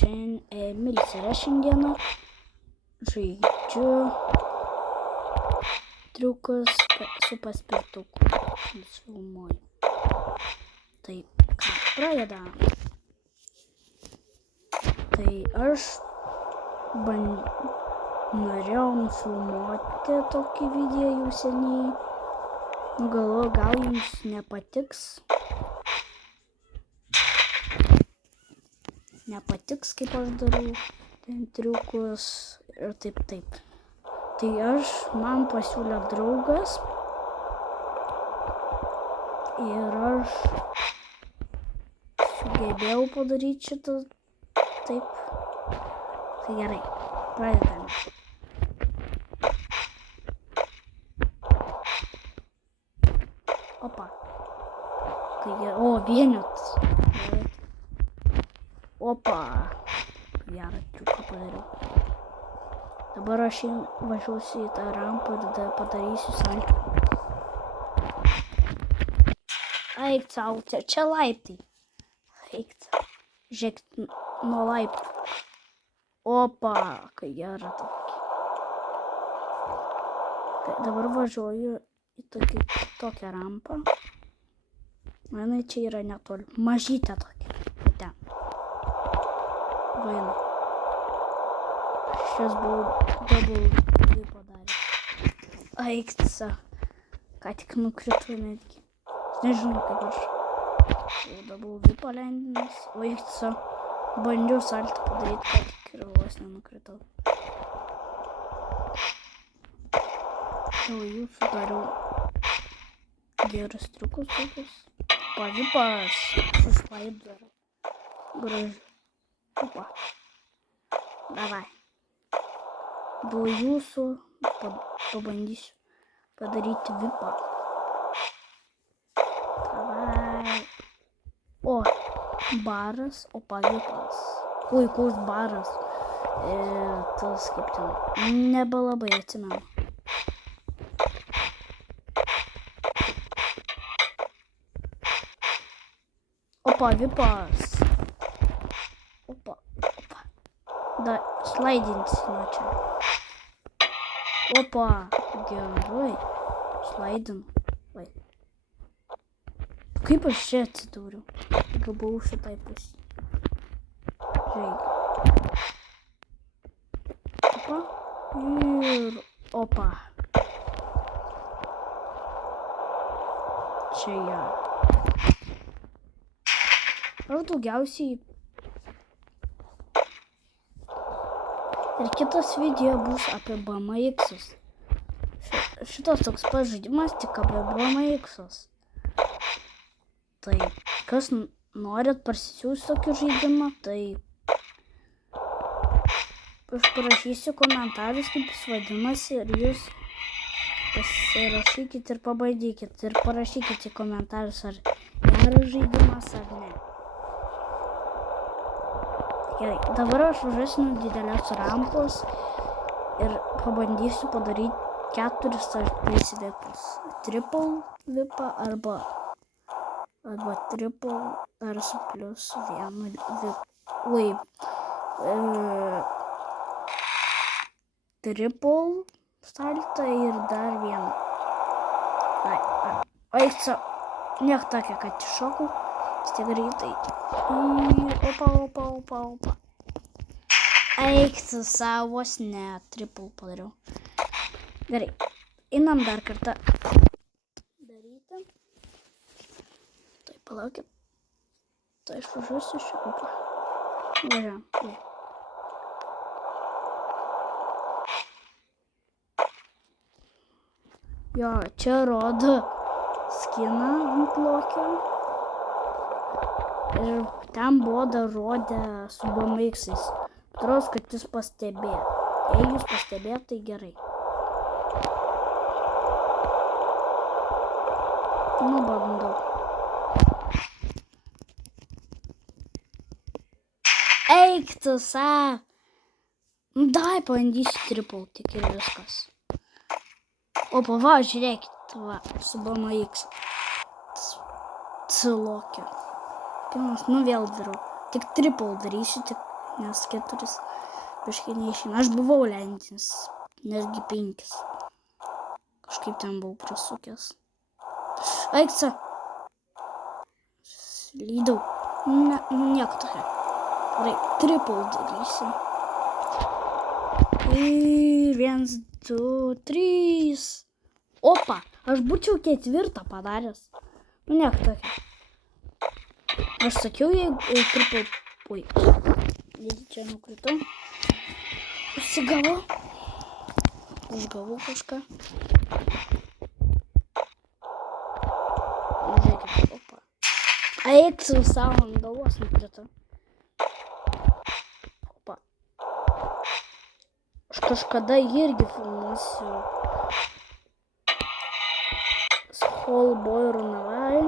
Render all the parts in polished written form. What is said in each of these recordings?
Emilis yra šiandieną. Žaidžiu triukus su paspirtuku. Filmuoju. Tai ką, pradedam. Tai aš norėjau nufilmuoti tokį video jau seniai. Galvoju, gal jums nepatiks. Kaip aš darau triukus ir taip. Tai man pasiūlė draugas ir aš sugebėjau padaryti šitą taip. Tai gerai, pradedame. Opa. Vienetas. Opa. Gerą triuką padariau. Dabar aš važiuosiu į tą rampą ir padarysiu saltą. Eik sau, čia laiptai. Eik sau. Žiūrėk nuo laiptų. Opa, kai gerą tokį. Tai dabar važiuoju į tokią rampą. Manai, čia yra netoli. Mažytė tokia. Ten. Vaina. Šios buvau double padaręs. Aiksa. Ką tik nukritau netgi. Nežinau, kaip aš double palendinęs. Aiksa. Bandžiau saltą padaryti, ką tik ir vos nenukritau. Jau jūsų dariau gerus triukus tokius. Pavipas. Suslaip darau. Gražu. Opa. Davai. Dėl jūsų pabandysiu padaryti vipą. Davai. O, baras, opa, vipas. Ui, koks baras. Tas kaip ten. Nebelabai atsimenu. Opa, vipas. Opa. Da, slaidinsi nuo čia. Opa, gerai. Slaidinu. Vai. Kaip aš čia atsidūriau? Gabau šitai pusį. Žiūrėk. Opa. Ir opa. Čia ją. Aš daugiausiai. Ir kitas video bus apie BMX-us. Šitas toks pažaidimas tik apie BMX-us. Tai kas norit parsisiųsti tokį žaidimą, tai aš parašysiu komentarus, kaip jis vadinasi, ir jūs pasirašykit ir pabandykit. Ir parašykit į komentarus, ar geras žaidimas, ar ne. Gerai, dabar aš važiuosiu nuo didelės rampos ir pabandysiu padaryti 4 ar 3 vipus. Triple vipą arba triple dar su plius 1 vipu. Ui. Triple saltą ir dar 1. Aiksa. Niek tokia, kad iššokau. Stiek greitai. Opa. Eiktų savos, ne, triple padariau. Gerai, einam dar kartą daryti. Tai palaukit. Tai aš važiuosiu iš upą. Važiuojam. Jo, čia rodo skiną ant lokio. Ir ten buvo dar rodę su BMX-ais. Atrodo, kad jūs pastebėjo. Jei jūs pastebėjo, tai gerai. Bandau. Eik tu sa. Dai, pabandysiu triple, tik ir viskas. Opa, va, žiūrėkit, va, su BMX. Lokio. Pirmas, vėl darau. Tik triple darysiu, tik Nes 4 biškai neišeina. Aš buvau lenktynis, netgi 5. Kažkaip ten buvau prasukęs. Aiksa. Slydau. Ne, nieko tokia. Gerai, triple darysiu. Ir 1, 2, 3. Opa, aš būčiau 4 padaręs. Nu, nieko tokia. Aš sakiau, jei triple... Ui. Jei čia nukritau. Užsigavau. Užgavau kažką. Žiūrėkit, opa. Eik su savo ant galvos nukritau. Opa. Aš kažkada irgi filmuosiu Skullboy Runaway.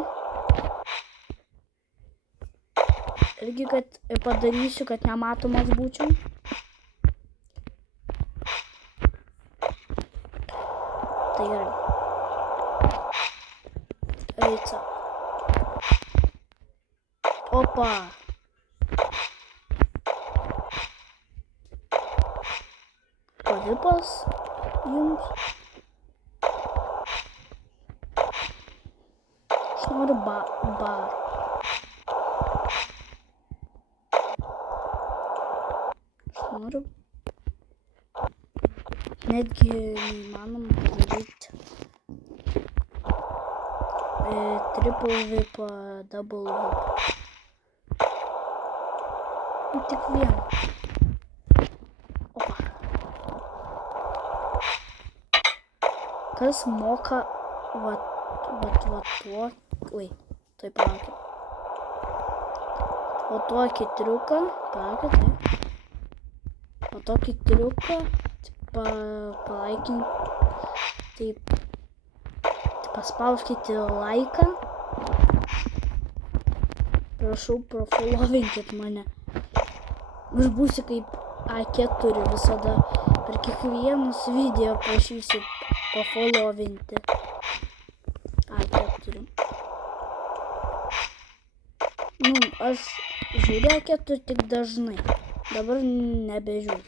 Irgi, kad padarysiu, kad nematomas būčiau. Tai gerai. Eica. Opa. Pavipas jums. Aš noriu bar. Noriu. Netgi neįmanoma padaryti triple whip, double whip. Tik vieną. Opa. Kas moka va tuo. Ui, tai palaukit. O tokį triuką. Palaukit, tai. O tokį triuką palaikink, taip, paspauskite laiką, prašau profollowinkit mane, aš būsiu kaip A4 visada, per kiekvienus video prašysit pafollowinti A4. Nu, aš žiūriu A4 tik dažnai, dabar nebežiūriu.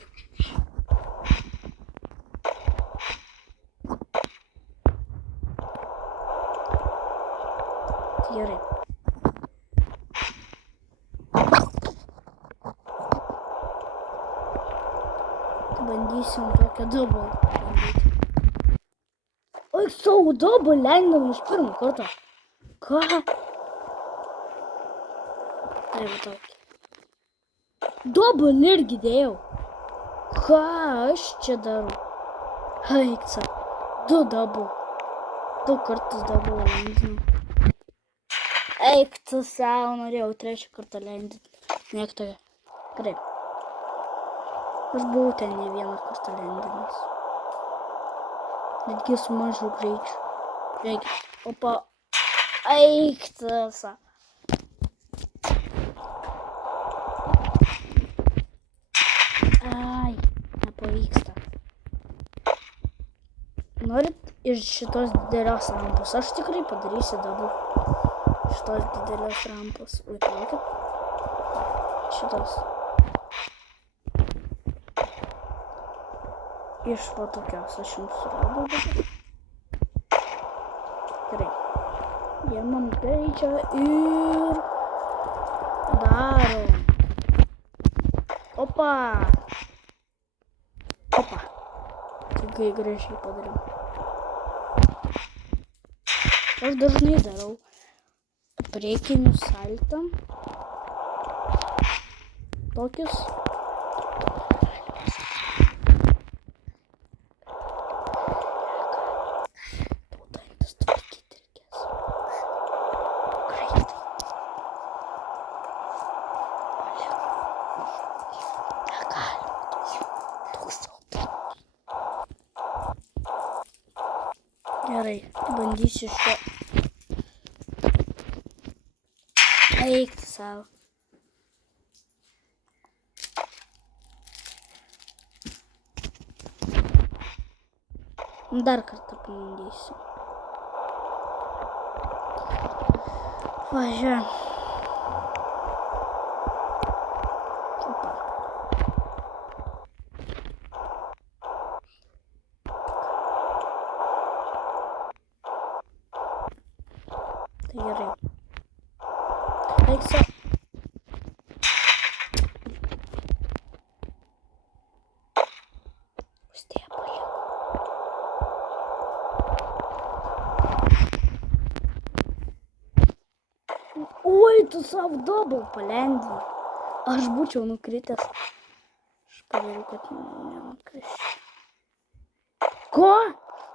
Gerai. Bandysim tokią double bandyti. Oi, savo double leidom iš pirmo karto. Ką? Tai va tokį. Double irgi dėjau. Ką aš čia darau? Haiksa. 2 double. 2 kartus double leidžiu. Eik tu savo, norėjau 3 kartą leidinti. Niek tokia. Gerai. Aš buvau ten ne vieną kartą leidinęs. Netgi su mažu greičiu. Žiūrėkit. Opa. Eik tu savo. Ai, nepavyksta. Norit iš šitos didelios rampos? Aš tikrai padarysiu dabar. Šitos didelės rampos. Ui, palaukit. Šitos. Iš va tokios aš jums suradau dabar. Gerai. Jėmam greičio ir darom. Opa. Opa. Tikrai gražiai padariau. Aš dažnai darau priekinių saltą. Tokius. Tautantis tvarkyti reikės. Greit. Negalima. Toks saltas. Gerai, bandysiu šio. Eik tu savo. Dar kartą pabandysiu. Važiuojam. Opa. tu savo double palengvino. Aš būčiau nukritęs. Aš padariau, kad nenukrisčiau. Ko?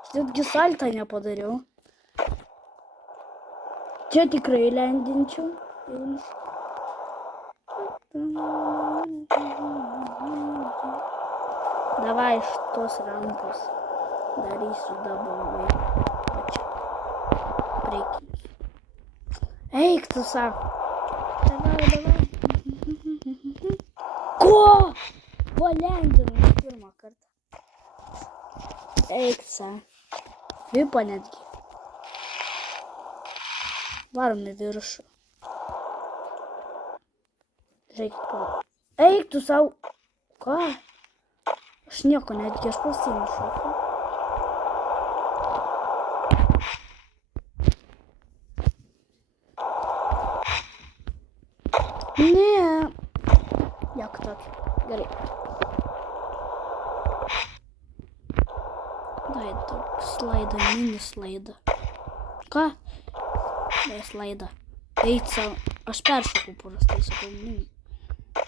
Aš netgi saltą nepadariau. Čia tikrai lendinčiau. Davai iš tos rampos darysiu double. Čia. Reikinis. Eik, tu sako. Davai. Ko? Palendinau pirmą kartą. Eik, sa. Vipo netgi. Varom į viršų. Žiūrėkit, ko. Eik, tu savo. Ką? Aš nieko netgi, aš pasimušau. Ne. Jak tak? Gerai. Dai daug slaidą, mini slaidą. Ką? Dai slaidą. Eit savo. Aš peršokau prastai, sakau, mini.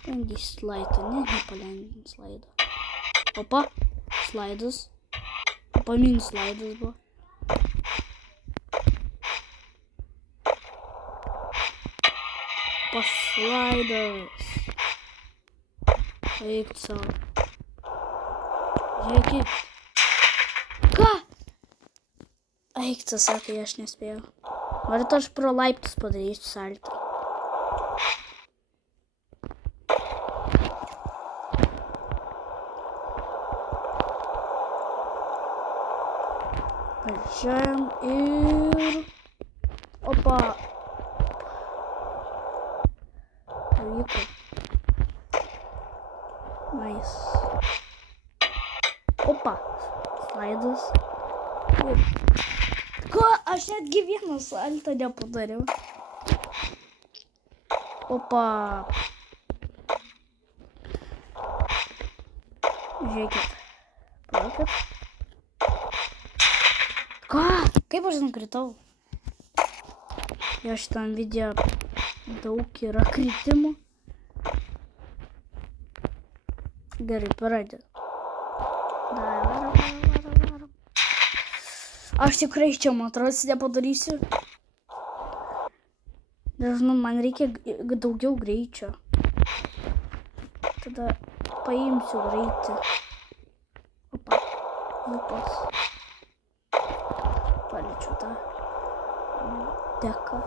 Bandysi slaidą, ne, nepalengvin slaidą. Opa, slaidas. Opa, mini slaidas buvo. Opa, slaidas. Eik savo. Žiūrėkit. Ką? Eik, tu sakai, aš nespėjau. Norit, aš pro laiptus padarysiu saltą. Važiuojam ir... Opa. Pavyko. Nice. Opa. Slaidas. Ko? Aš netgi vieną saltą nepadariau. Opa. Žiūrėkit. Palaukit. Ką? Kaip aš nukritau? Jo šitam video daug yra kritimų. Gerai, paradė. Varom. Aš tikrai čia motros nepadarysiu. Nežinau, man reikia daugiau greičio. Tada paimsiu greitį. Opa, lūpas. Paliečiu tą deką.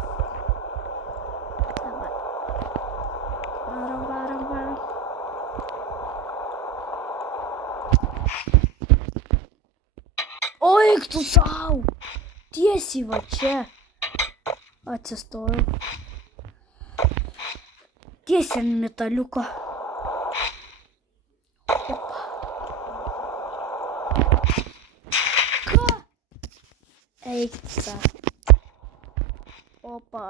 Davai. Varom. Oi, tu sau! Tiesiai va čia. Atsistojau. Tiesiai ant metaliuko. Opa. Ką? Eik, sa. Opa.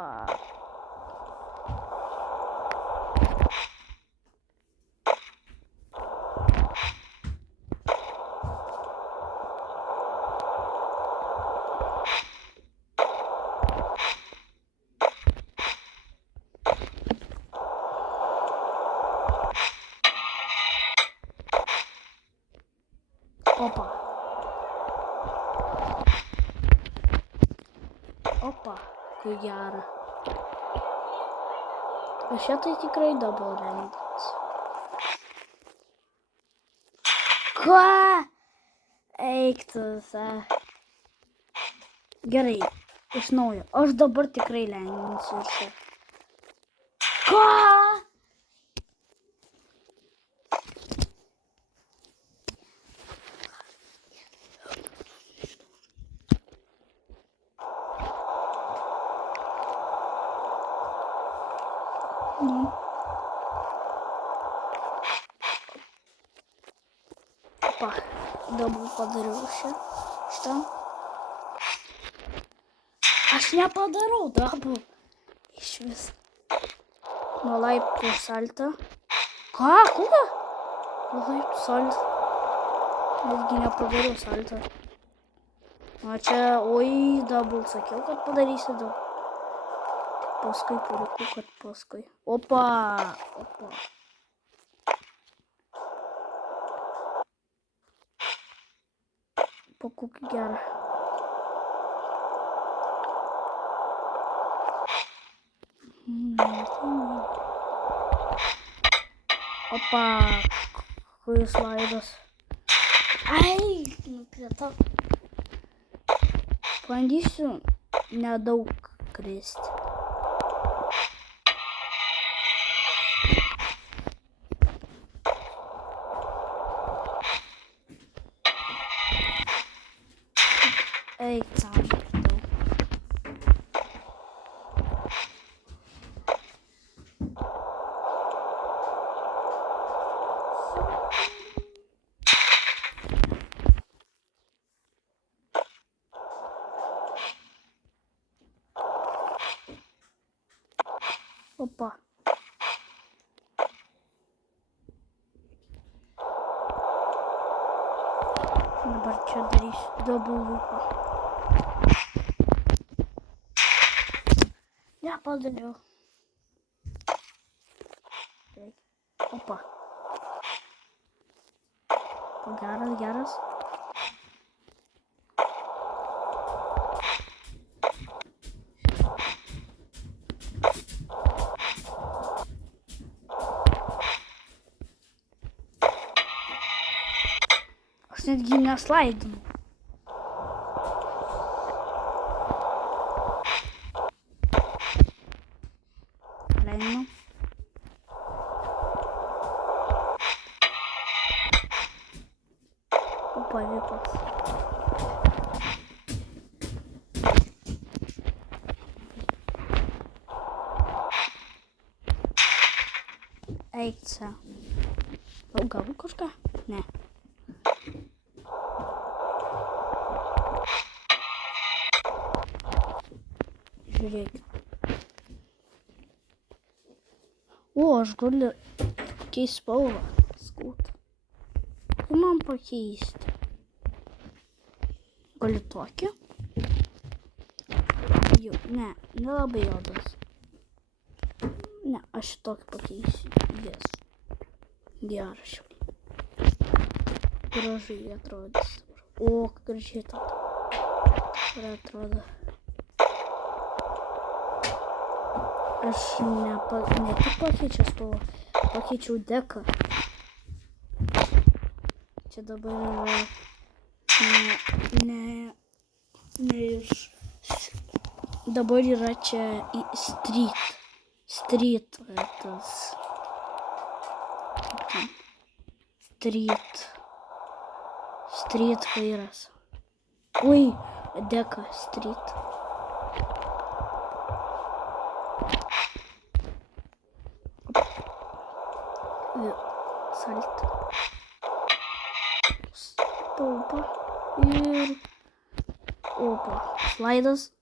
Opa, kai gera. O šitai tikrai double lengvas. Ką? Eik tu, sa. Gerai, iš naujo. Aš dabar tikrai lengvinsiu čia. Ką? Opa, dabar padariau šitą. Aš nepadarau dabar. Iš vis. Nuo laiptų saltą. Ką? Kuo? Nuo laiptų saltą. Netgi nepadariau saltą. O čia, oi, dabar sakiau, kad padarysiu daug. paskui. Opa. Pakuk gerą. Opa. Kuris laidas. Ai, nukritau. Bandysiu nedaug kristi. Eik, tam kritau. Opa. Dabar čia darysiu double loopą. Nepadariau. Opa. Geras. Aš netgi neslaidinu. Leidinu. Opa, vipas. Eik čia. Gavau kažką? Ne. Žiūrėkit. O, aš galiu keisti spalvą. Skūtą. Kaip man pakeisti? Galiu tokį? Jau, ne, nelabai juodas. Ne, aš tokį pakeisiu. Yes. Geras šiaip. Gražiai atrodys. O, gražiai atrodo. Aš ne tik pakeičiau spalvą, pakeičiau deką. Čia dabar yra ne iš... Dabar yra čia street. Street, tas... Street vairas. Ui, deka street. Salt. Spalva. Ir... Opa. Slaidas.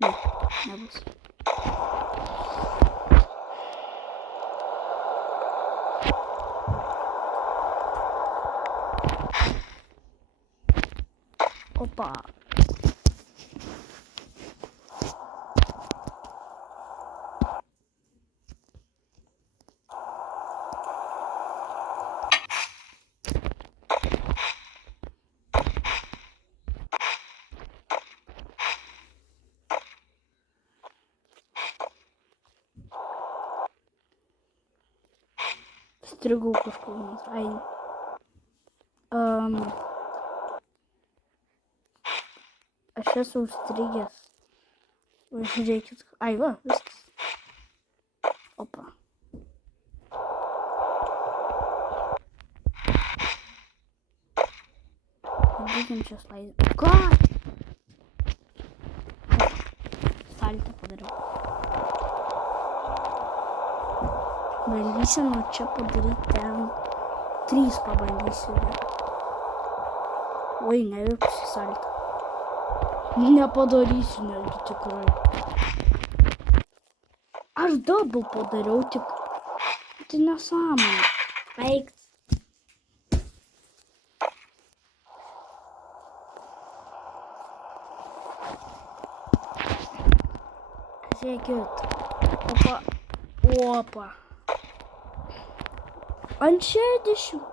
Ne, nebus. Opa. Strigau kažkur nors. Ai. Aš esu užstrigęs. Žiūrėkit. Ai, va, viskas. Opa. Bandykim čia slaidą. Ką? Saltą padariau. Bandysiu nuo čia padaryti ten. 3 pabandysiu. Oi, nevirpusi saltą. Nepadarysiu netgi tikrai. Aš double padariau tik. Tai nesąmonė. Eik. Žiūrėkit. Opa. Opa. Ant 60.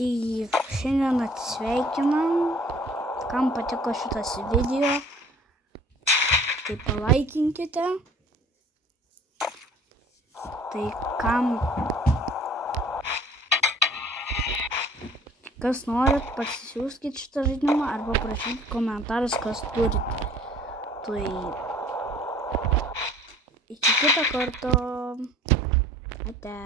Tai šiandien atsisveikinam. Kam patiko šitas video, tai palaikinkite. Tai kas norit, pasisiųskit šitą žaidimą arba prašykit komentarus, kas turit. Tai iki kito karto. Ate.